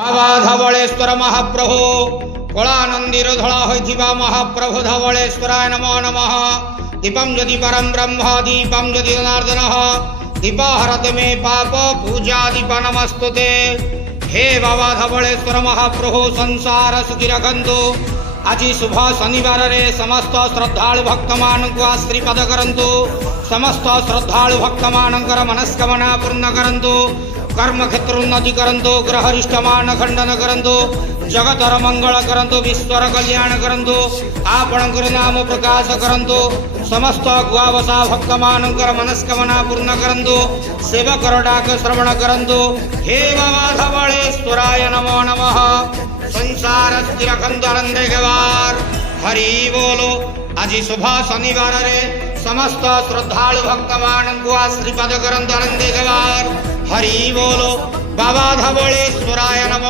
बाबा धवलेश्वर महाप्रभु कलानंदीर धड़ा होइथिबा महाप्रभु धवलेश्वराय नमो नमः। दीपम यदि परम ब्रह्म दीपम यदि जनार्दन दीप हरते मे पाप पूजा दीप नमस्तुते। हे बाबा धवलेश्वर महाप्रभु संसार सुखी रखंतु। आज शुभ शनिवार रे समस्त श्रद्धालु भक्त मानक आशीर्वाद करंतु। समस्त श्रद्धालु भक्त मानकर मनस्कामना पूर्ण करंतु। कर्म क्षेत्र उन्नति करंतु। ग्रहरिष्ट मान खंडन करंतु। जगतर मंगल करंतु। विश्वर कल्याण करंतु। आपणकर नाम प्रकाश करंतु। समस्त गुआवसा भक्त मानकर मनस्कामना पूर्ण करंतु। सेवकर डाक श्रवण करंतु। हे बाबा धवलेश्वराय नमो नमः। संसार स्थिर रखंतु आनंदे गवार। हरि बोलो। आज शुभ शनिवार रे समस्त श्रद्धालु भक्त मानक आशीर्वाद करंतु आनंदे गवार। हरि बोलो। बाबा धवलेश्वराय नमः।